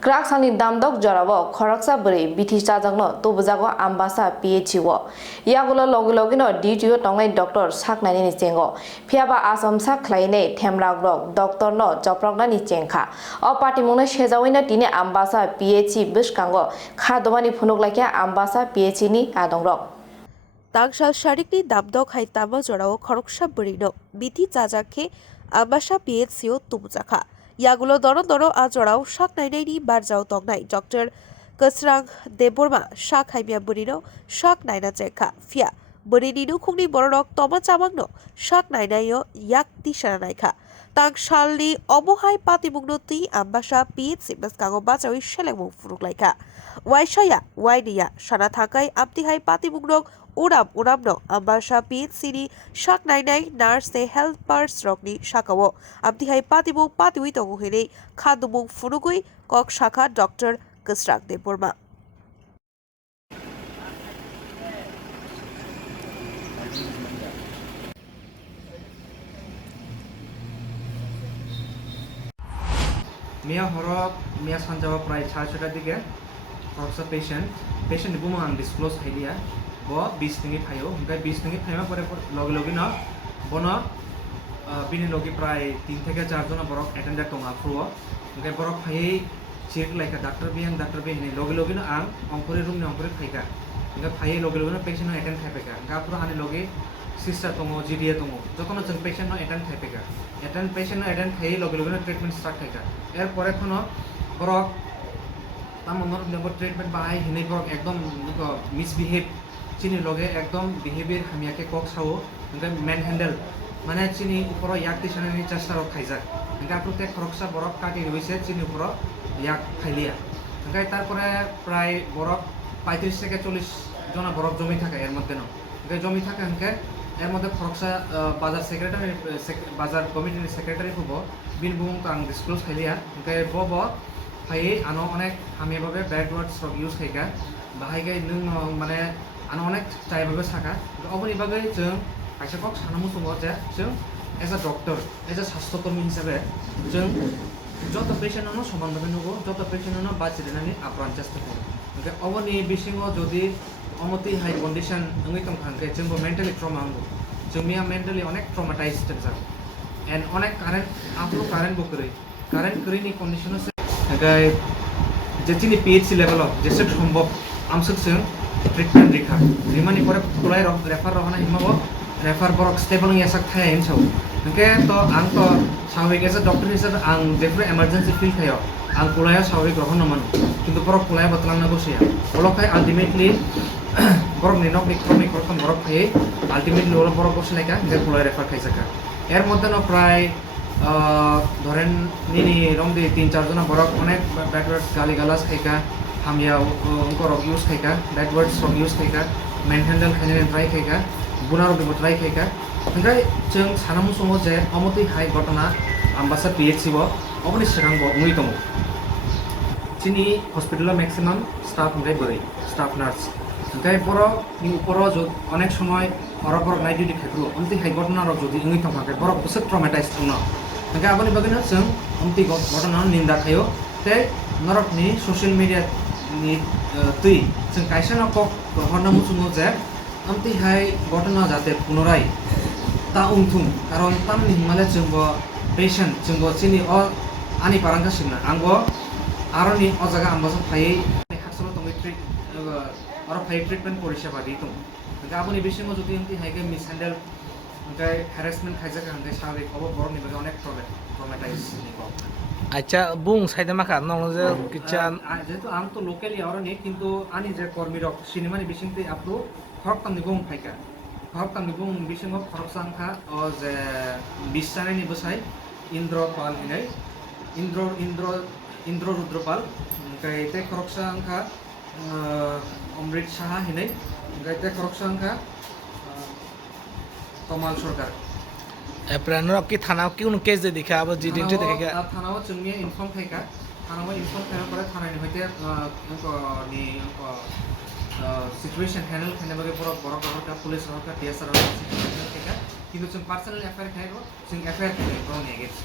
Kraksani damdok jorabo khoraksa bari bithi chajangno tubujago ambasa PHO yagulo logilogino DTO tongai doctor saknani ni chengo phiaba asam sak khlaine themragrok doctor no joprogna ni chengkha o party mungna shejawina tini ambasa PHC biskango khadobani phunuklakia ambasa PHC ni adongrok Tangsal sharikni damdok hai tama jorao khoroksa burino bithi chajakhe ambasa PHCO tubujaka yagulo doro ajorao sak nainai barjao tongnai Dr. Kasrang Deborma sak haimia burino sak naina chekha fia burini nukhungni borok toma chamangno sak nainaio yak tisana naikha tangsalni omohai patimungno ti ambasa PHC baskango bachawi selengmung furuklaika waisaya wainia sana thakai amtihai patimungnok uramno ambasa PHC ni sak nainai nurse te helpers rokni sakao amtihai patimung patiwi tongo hene khadumung funugui kok shakha Dr. Kasrang Deborma Mia horok mia sanjawa prai chashota dige horoksa patient ni bumang disclose idea bo 20 tingi phayo hungai 20 tingi phayma pore logi no bono bini logi prai 3 থেকে 4 জন borok attender tonga fruo hungai borok phayei chek laika doctor bi ni logi no ang ongkore room ni ongkore phaika hungai phayei logi no patient no attend thaipeka ga pura ani logi sister tongo GDA tongo jokono jeng patient no attend thaipeka patient no attend thai logi no treatment start thaika এর পরে কোনো বরক তামনর নেবো treatment বাহাই হিনে বরক একদম misbehave চিনি লগে একদম behaviour হামিয়াকে cock Sao ওকে man handle মানে চিনি উপর ইয়াক দিশানি চেষ্টা রক খাইজাক ওকে আপনি খরকসা বরক কাটি রইছে চিনি উপর ইয়াক খাইলিয়া ওকে তারপরে প্রায় বরক 35 থেকে 40 জন বরক জমি থাকে এর মধ্যে ন ওকে জমি থাকে ওকে এর মধ্যে খরকসা বাজার সেক্রেটারি বাজার কমিটির সেক্রেটারি হবো বিন বুং কাং ডিসক্লোজ খাইলিয়া ওকে বব ফাই আনো অনেক হামিভাবে ব্যাড ওয়ার্ডস ইউজ খাইকা বাহাইকে নং মানে আনো অনেক চাইভাবে সাকা অবনি বাগै जों खायसेखौ सानामु समाव जे जों as a doctor as a স্বাস্থ্যকর্মী হিসাবে जों যত পেশেন্টनो সমান ভাবে নগো যত পেশেন্টनो বাঁচিনাनै আপ্রাণ চেষ্টা করি ওকে অবনি বিসিङो যদি অমতি হাই কন্ডিশন ওই তং থাঙ্কে जोंबो मेन्टाली ट्रमा आंगो जों मिया मेन्टाली अनेक ट्रमाटाइज्ड जा एन्ड अनेक कारेन्ट बकरै कारेन्ट करिनि कन्डिशन से गाय जेतिनि PHC लेवल जेसे सम्भव आमसक जों ट्रिटमेंट रिखा रिमानि परे खुलाय रेफार रहना हिमाबो रेफार बरक स्टेबल यासक थाय हिनसौ ओके तो आं तो साविक एज अ डक्टर हिसाबै आं जेफ्रे इमारजेंसी फिल थायो आं खुलाया साविक रहन नमन किन्तु बरक खुलाया बतलांना गसिया अलखाय आल्टिमेटली बरक निनक निक्रमिक रकम बरक थाय आल्टिमेटली ओला बरक गसलायका जे खुलाय रेफार खाइजाका এর মধ্যে না প্রায় ধরেন নিনি রমদি 3-4 জন বরক অনেক ব্যাকওয়ার্ড গালিগালাজ খাইকা হামিয়া অঙ্করক ইউজ খাইকা ব্যাকওয়ার্ডস রক ইউজ খাইকা মেন হ্যান্ডেল খাইনে ট্রাই খাইকা বুনার দিব ট্রাই খাইকা ओमफ्राय जों सानामु समाव जे अमति हाइ घटना आम्बासा PHC बो अबनि सिगां बो नुइ दङ चिनि हस्पिटालाव मैक्सिमाम स्टाफ ओमफ्राय बोरै स्टाफ नार्स ओमफ्राय बरनि उपराव अनेक समय बरक नाइट डिउटी खाइफ्रु अमति हाइ घटना रक जदि नुइ थांफाके बरक बिसोर ट्रमाटाइज दङ ओमफ्राय आबनि बागैनो जों अमति घटना निन्दा खायो ते नरकनि ससियेल मिडिया नि तुइ जों काइसाना कक हरनामु समाव जे अमति हाइ घटना जाते पुनराय ता उंथुम कारण तामनि हिमाले जोंबो पेशेंट जोंबो चिनि अ आनि पारांगासिनो आंबो आरनि अ जागा आम्बासा फायै हासलो तंगै ट्रिटमेंट परिसेबा दी दं गाबोनि बिसिङाव जुदि एमति हाइगे मिसहैंडल ओमफ्राय हेरेसमेंट खाइजाका ओमफ्राय साबि खबर बरनि बागै अनेक ट्रमाटाइज निको আচ্ছা বুং সাইদে মাখা নং যে কিচান যেহেতু আম তো লোকালি আরনি কিন্তু আনি যে কর্মী রক সিনেমানি বিসিংতে আপু ফরক তামনি বুং ফাইকা ফরক তামনি বুং বিসিङाव ফরক सांखा अ जे बिसानानि बसाय इन्द्रपाल हिनै इन्द्र रुद्रपाल ओमफ्राय ते फरक सांखा अमृत साहा हिनै ओमफ्राय ते फरक सांखा कमाल सरकार এপ্রানর কি থানা কি কোন কেস দে দেখা আবার জিডিটি দেখা থানাও जोंनि इनफर्म थाइका थानाव इनफर्म थाइना परे थानानि हयते नि सिचुएशन हैंडल खाने बागे बरक का पुलिस का DSR थाइका किन्तु जों पर्सनल एफआईआर खाइबो जों एफआईआर खाइबो गावनि against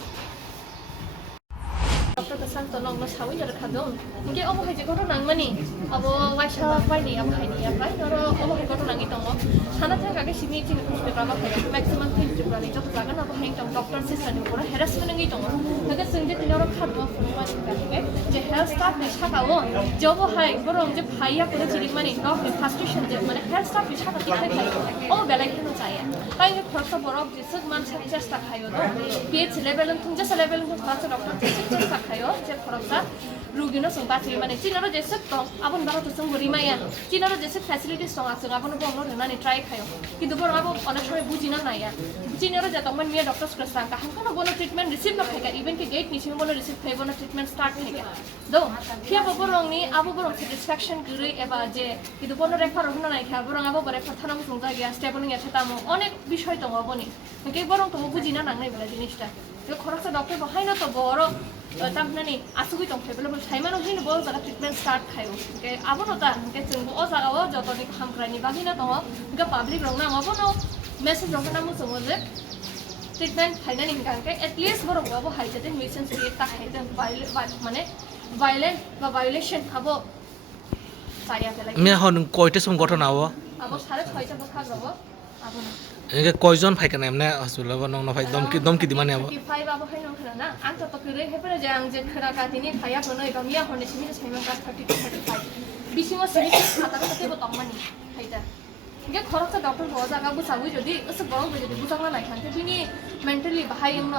ke sang to nong no sawi jar khadom nge obo hai je goto nang mani abo waisa pai ni abo hai ni pai noro obo hai goto nangi tongo sana thang age sini chin kuste prama hai maximum 3 to prani jok jaga na hai tong doctor se sani pura harassment ngi tongo naga sungje tinoro khadmo phuma ni je health staff ni saka o jobo hai borong je phaiya pura chiri mani no frustration je mane health staff ni saka tikai khai o belai kheno chaya pai nge khorsa borok je sug man sa chesta khayo do ph level thungja sa level thung khorsa doctor chesta khayo je khorsa rugino sung ba chiri mane chinaro je sug tong abon baro to sung rimaya chinaro je sug facilities tong asung abon bonglo rena ni try khayo কিন্তু বড় আবো অনেক সময় বুঝি না নাইয়া চিনেরও যা তখন মিয়া doctor স্ক্রাস্টাং কাহান কোনো বনো ট্রিটমেন্ট রিসিভ না খাইগা ইভেন কি গেট নিছিম বনো রিসিভ খাই বনো ট্রিটমেন্ট স্টার্ট খাইগা দো কিয়া বরং নি আবো বরং স্যাটিসফ্যাকশন করে এবা যে কিন্তু বনো রেফার হনো নাই খা বরং আবো বরে ফাথানা মুসুং জায়গা স্টেবলিং আছে তামো অনেক বিষয় তো হবনি কে বরং তো বুঝি না নাংনাই বলে জিনিসটা তো খরচা ডক্টর বহাই না তো বড় তামনানি আসুগি তং ফেবল সাইমানো হিন বল জায়গা ট্রিটমেন্ট স্টার্ট খাইও কে আবনো তা কে চুং ও জায়গাও যতনি খামক্রানি বাহিনা তো কে পাবলিক রং না আবনো মেসেজ রং না মুসুং যে ট্রিটমেন্ট খাইনা নি কাকে এট লিস্ট বড় বাবু হাইজেতে মিশন ক্রিয়েট তা খাইতে মানে ভায়োলেন্ট বা ভায়োলেশন আবো চাইয়া ফেলাই মিয়া হন কয়টা সম ঘটনা হবো আবো 6:30 বছর খাবো আবনো একে কয়জন ফাইকানে এমনে হসপিটাল বা নং ফাই দমকি দিমানে হবো কি ফাই বাবু হাই নং খানা না আং তো করে হেপরে যে আং যে খরা কাটিনি ফাইয়া বনো এবা মিয়া হনে সিমি সাইমান কাজ 30 to 35 বিসিমো সিমি খাতা খাতে বো তমানি ফাইটা গে খরচা ডক্টর হওয়া জায়গা বুঝাবো যদি এসে বড় হয়ে যদি বুঝাবো না খানতে বিনি মেন্টালি বাহাই এমন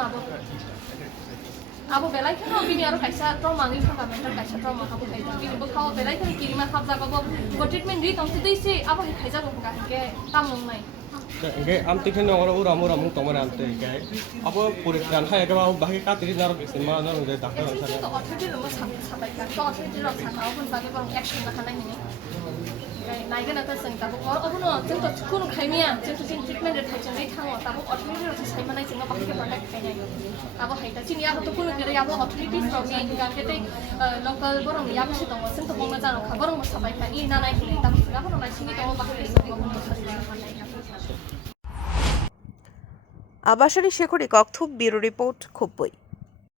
আবো বেলাই খানো বিনি আর কাইসা ট্রমাঙ্গি খানা মেন্টাল কাইসা ট্রমা খাবো খাইতা বিনি বো খাও বেলাই খানি কিরিমা খাব জাগাবো গো ট্রিটমেন্ট দি তংতে দেইছে আবো খাইজা বো গাকে তামং নাই Oke, amti kan orang orang mung toman amti kayak apa puritan hai kalau bahagi katiri naruh ke sini mana udah tak tahu Actually, the authority rumah sampai kan, the authority rumah sana, pun bagi orang action nak kena ini. Naik kan atas sengkak, aku no, jengto kuno kaya jengto jeng treatment dari kajian dari tangwa, tapi authority rumah saya mana jengto pakai product kaya yo. Aku hai tadi ni aku tu kuno kira aku authority from yang kita local borong ni aku sih tahu, jengto borong macam orang borong macam sampai kan, ini nana ini, tapi aku no nasi ni tahu pakai semua borong আবাসানী Shekhar একক থুপ bureau report খুবই